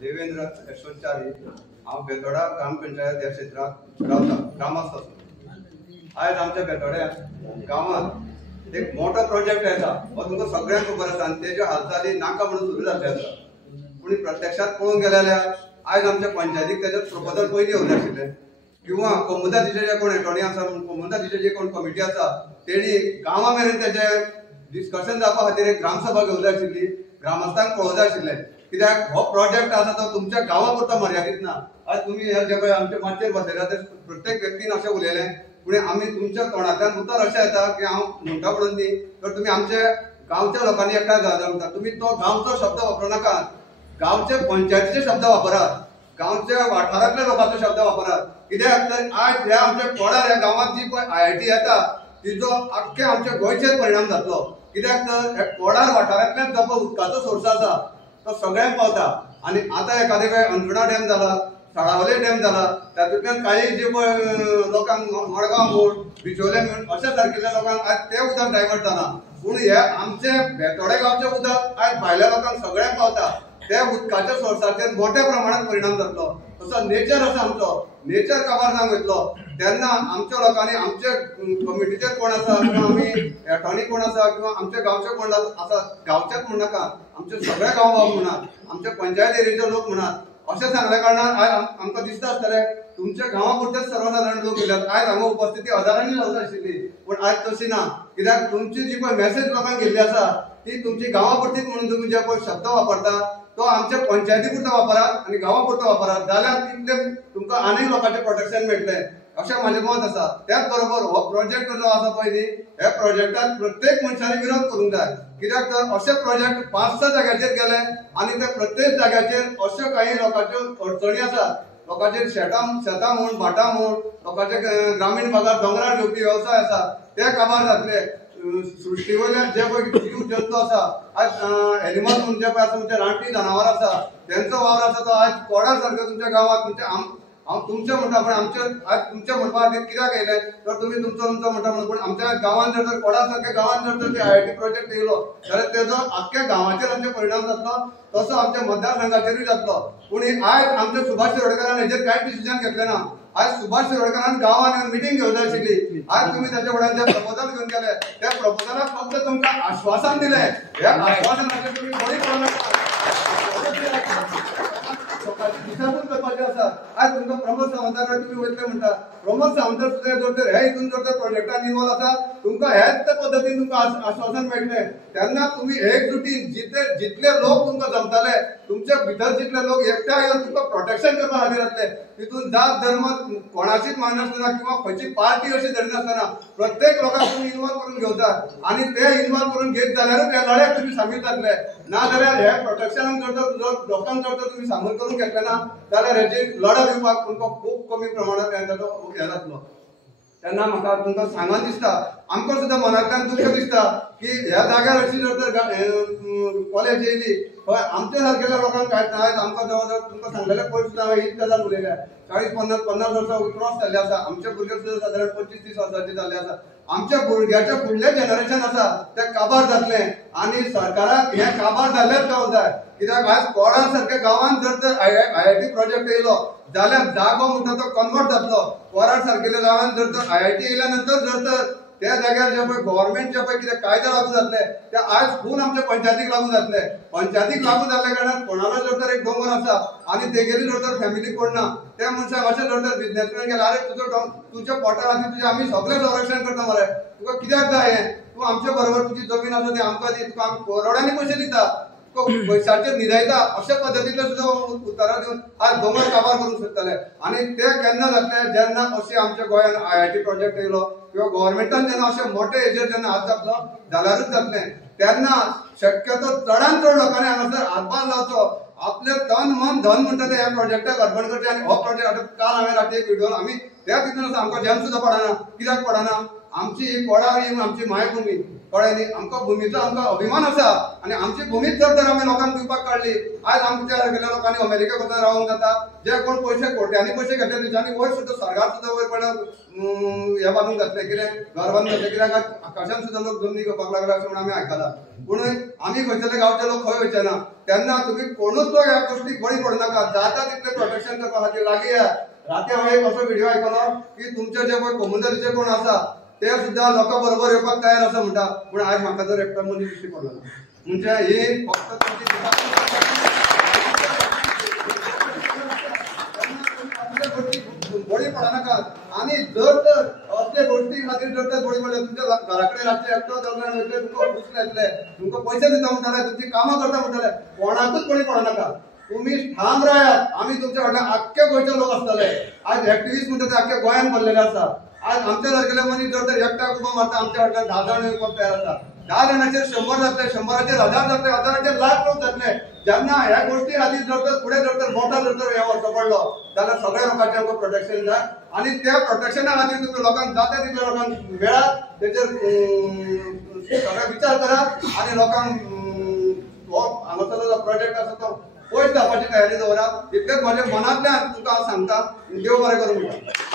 देवेंद्र यशवंतचारी हांव बेतोडा ग्रामपंचायत ह्या क्षेत्रात रावता ग्रामस्थ आसून आयज आमच्या बेतोड्या गांवांत एक मोठो प्रोजेक्ट येता हो तुमकां सगळ्यांक खबर आसा आनी तेज्यो हालचाली नाका म्हणून सुरू जाल्ले आसा पूण प्रत्यक्षात पळोवंक गेले जाल्यार आयज आमच्या पंचायतीक तेजें प्रपोजल पयलीं येवंक आशिल्लें किंवा कोमुदातीचे जे कोण एटॉर्नी आसा कोमुदातीचे जे कोण कमिटी आसा तेणी गांवां मेरेन तेजें डिस्कशन जावपा खातीर एक ग्रामसभा घेवंक जाय आशिल्ली ग्रामस्थांक कळोवंक जाय आशिल्लें कित्याक हो प्रोजेक्ट आसा तो तुमच्या गांवा पुरतो मर्यादीत ना आज तुमी हे जे पळय आमच्या माचयेर बसयला ते प्रत्येक व्यक्तीन अशें उलयलें पूण आमी तुमच्या तोंडांतल्यान उतर अशें येता की हांव म्हणटा म्हणून न्ही तर तुमी आमचे गांवच्या लोकांनी एकठांय जावं म्हणटा तुमी तो गांवचो शब्द वापरूं नाकात गांवचे पंचायतीचे शब्द वापरात गांवच्या वाठारांतल्या लोकांचो शब्द वापरात कित्याक तर आज ह्या आमच्या कोडार ह्या गांवांत जी पळय IIT येता तिजो आख्ख्या आमच्या गोंयचेर परिणाम जातलो कित्याक तर ह्या कोडार वाठारांतल्यान जो पळय उदकाचो सोर्स आसा तो सगळ्यांक पावता आनी आतां एखादे वेळ अंजुणा डॅम जाला साळावले डॅम जाला तातूंतल्यान काही जे पळय लोकांक मडगांव म्हूण बिचोले म्हूण अशा सारकिल्ल्या लोकांक आज तें उदक डायवर्ट जाना पूण हे आमचे बेतोडे गांवचें उदक आज भायल्या लोकांक सगळ्यांक पावता त्या उदकाच्या सोर्साचेर मोठ्या प्रमाणात परिणाम जातलो तसो नेचर आसा आमचो नेचर काबार जावंक वयतलो तेन्ना आमच्या लोकांनी आमचे कमिटीचेर कोण आसा किंवा आमी एटॉर्नी कोण आसा किंवा आमच्या गांवचे कोण आसा गांवचेच म्हण नाका आमचे सगळे गांव भाव म्हणात आमच्या पंचायत एरियेचे लोक म्हणात अशें सांगल्या कारणान आयज आमकां दिसता आसतलें तुमच्या गांवा पुरतेच सर्वसाधारण लोक येयल्यात आयज हांगा उपस्थिती हजारांनी जावंक आशिल्ली पूण आयज तशी ना कित्याक तुमची जी पळय मॅसेज लोकांक गेल्ली आसा ती तुमची गांवा पुरतीच म्हणून तुमी जे पळय शब्द वापरता तो आमच्या पंचायती पुरतो वापरात आणि गांवा पुरतो वापरात जाल्यार तितले तुमकां आनीक लोकांचें प्रोटेक्शन मेळटलें अशें म्हाजें मत आसा त्याच बरोबर हो प्रोजेक्ट जो आसा पळय न्ही ह्या प्रोजेक्टाक प्रत्येक मनशाने विरोध करूंक जाय कित्याक तर अशे प्रोजेक्ट 5-6 जाग्याचेर गेले आनी ते प्रत्येक जाग्याचेर अश्यो काही लोकांच्यो अडचणी आसात लोकांचेर शेतां म्हूण भाटां म्हूण लोकांचे ग्रामीण भागात दोंगरार घेवपी वेवसाय आसा ते काबार जातले सृश्टी वयल्यान जे पळय जीव जंतू आसा आज एनिमल म्हणून जे पळय आसा तुमचे रानटी जनावर आसा तेंचो वावर आसा तो आज कोडार सारको तुमच्या गांवांत तुमचे हांव तुमचे म्हणटा पण आमचे आज तुमचे म्हणपा खातीर कित्याक येयले तर तुमी तुमचो म्हणटा म्हणून पूण आमच्या गांवांत जर कोडा सारक्या गांवांत जर IIT प्रोजेक्ट येयलो जाल्यार तेजो आख्ख्या गांवाचेर आमचे परिणाम जातलो तसो आमच्या मतदारसंघाचेरूय जातलो पूण आयज आमच्या सुभाष शिरोडकरान हेजेर कांय डिसिजन घेतलें ना आज सुभाष शिरोडकरान गांवांत मिटींग घेवंक जाय आशिल्ली आज तुमी ताचे फुड्यान जे प्रपोजल घेवन गेले त्या प्रपोजलाक फक्त तुमकां आश्वासन दिलें ह्या आश्वासनाचेर तुमी कोणी पळोवना दिसापूस करपाचें आसा आज तुमकां प्रमोद सावंताकडे तुमी वयतले म्हणटा प्रमोद सावंत सुद्दां जर हे हितून जर प्रोजेक्टान इन्वॉल्व आसा तुमकां हेच पद्दतीन तुमकां आश्वासन मेळटलें तेन्ना तुमी एकजुटीन जितले लोक तुमकां जमताले तुमच्या भितर जितले लोक एकठांय येवन तुमकां प्रोटेक्शन करपा खातीर जातले तितून जात धर्म कोणाचीच माननासतना किंवा खंयची पार्टी अशी धरिनासतना प्रत्येक लोकांक तुमी इन्वॉल्व करून घेवता आनी ते इन्वॉल्व करून घेत जाल्यारूच ह्या लढ्याक तुमी सामील जातले ना जाल्यार हे प्रोटेक्शनाक जर लोकांक जर तुमी सामील करून घेतले ना जाल्यार हेची लढत दिवपाक तुमकां खूब कमी प्रमाणांत हे जातलो तेन्ना म्हाका तुमकां सांगन दिसता आमकां सुद्दां मनांतल्यान दुख्ख दिसता की ह्या जाग्यार अशी जर कॉलेज येयली हय आमच्या सारकेल्या लोकांक कांयच ना आमकां जवळ जवळ तुमकां सांगलेले पयर सुद्दां हांवें हीच गजाल उलयल्या 40-50 वर्सां क्रॉस जाल्ले आसा आमचे भुरगे सुद्दां सादारण 25-30 वर्सांचे जाल्ले आसा आमच्या भुरग्याचे फुडले जनरेशन आसा ते काबार जातले आनी सरकाराक हे काबार जाल्लेच जावंक जाय कित्याक आज कोडा सारक्या गांवांत जर IIT प्रोजेक्ट येयलो जाल्यार जागो म्हणटा तो कन्वर्ट जातलो कोराड सारकेल्या गांवांत जर IIT येयल्या नंतर जर त्या जाग्यार जे पळय गव्हर्नमेंट जे पळय कितें कायदे लागू जातले ते आज फूल आमच्या पंचायतीक लागू जातले पंचायतीक लागू जाल्ल्या कारणान कोणालो जर एक दोंगर आसा आनी तेगेली जर फॅमिली कोण ना त्या मनशाक अशें जर बिझनेसमॅन गेला अरे तुज्या पोटा खातीर तुजें आमी सगळें संरक्षण करता मरे तुका कित्याक जाय हें तूं आमचे बरोबर तुजी जमीन आसा ती आमकां दी तुका आमी करोडांनी पयशे दिता पैशाचेर न्हिदयता अशा पद्दतींतले सुद्दां उतारा दिवन आज दोंगर काबार करूंक सोदताले आनी ते केन्ना जातले जेन्ना अशें आमच्या गोंयान IIT प्रोजेक्ट येयलो किंवा गव्हर्नमेंटान जेन्ना अशें मोठे हेजेर जेन्ना हात घातलो जाल्यारूच जातलें तेन्ना शक्यतो चडांत चड लोकांनी हांगासर हातभार लावचो आपले तन मन धन म्हणटा ते ह्या प्रोजेक्टाक अर्पण करचे आनी हो प्रोजेक्ट काल हांवें राती एक व्हिडिओ आमी त्या तितून आसा आमकां जेम सुद्दां पडना कित्याक पडना आमची कोडा ही आमची मायभूमी कळ्ळें आमकां भुमीचो आमकां अभिमान आसा आनी आमची भुमीच जर आमी लोकांक दिवपाक काडली आज आमच्या सारकेल्या लोकांनी अमेरिकेक वचून रावूंक जाता जे कोण पयशे कोट्यांनी पयशे घेतले तेंच्यांनी वयर सुद्दां सरकार सुद्दां वयर पडल्यार हे बांदून घातले कितें घर बांदून घातले कित्याक आकाशान सुद्दां लोक जमनी घेवपाक लागला अशें म्हणून आमी आयकलां पूण आमी खंयसरले गांवचे लोक खंय वयचे ना तेन्ना तुमी कोणूच ह्या गोश्टीक बळी पडू नाका जाता तितले प्रोटेक्शन करपा खातीर लागीं राती हांवें एक असो व्हिडिओ आयकलो की तुमचे जे पळय कोमुंदरीचे कोण आसा ते सुद्दां लोकां बरोबर येवपाक तयार आसा म्हणटा पूण आयज म्हाका जर एकटो मनीस दिश्टी पडलो ना म्हणजे ही फक्त बळी पडनाका आनी जर तर असले गोश्टी खातीर जर तर बळी पडले तुमच्या घरा कडेन रातचे एकटो दोन वयतले तुमकां भूक लागले तुमकां पयशे दिता म्हणटाले तुमची कामां करता म्हणटाले कोणाकूच बळी पडनाका तुम्ही ठाम रायात आमी तुमच्या फाटल्यान आख्खे गोंयचे लोक आसतले आज एक्टिव्हिस्ट म्हणटा ते आख्ख्या गोंयान भरलेले आसा आज आमच्या सारकेले मनीस जर तर एकट्याक उबो मारता आमच्या फाटल्यान 10 जाण येवपाक तयार आसा 10 जाणांचेर 100 जातले 100राचेर 1000 जातले 1000राचेर लाख लोक जातले जेन्ना ह्या गोष्टी खातीर जर तर फुडें जर तर मोठा जर तर हे वर्षो पडलो जाल्यार सगळ्या लोकांचें आमकां प्रोटेक्शन जाय आनी त्या प्रोटेक्शना खातीर तुमी लोकांक जाता तितल्या लोकांक मेळात तेचेर सगळे विचार करात आनी लोकांक हो हांगासरलो जो प्रोजेक्ट आसा तो पयस जावपाची तयारी दवरात इतलेंच म्हाज्या मनांतल्यान तुमकां हांव सांगता देव बरें करूं म्हणटा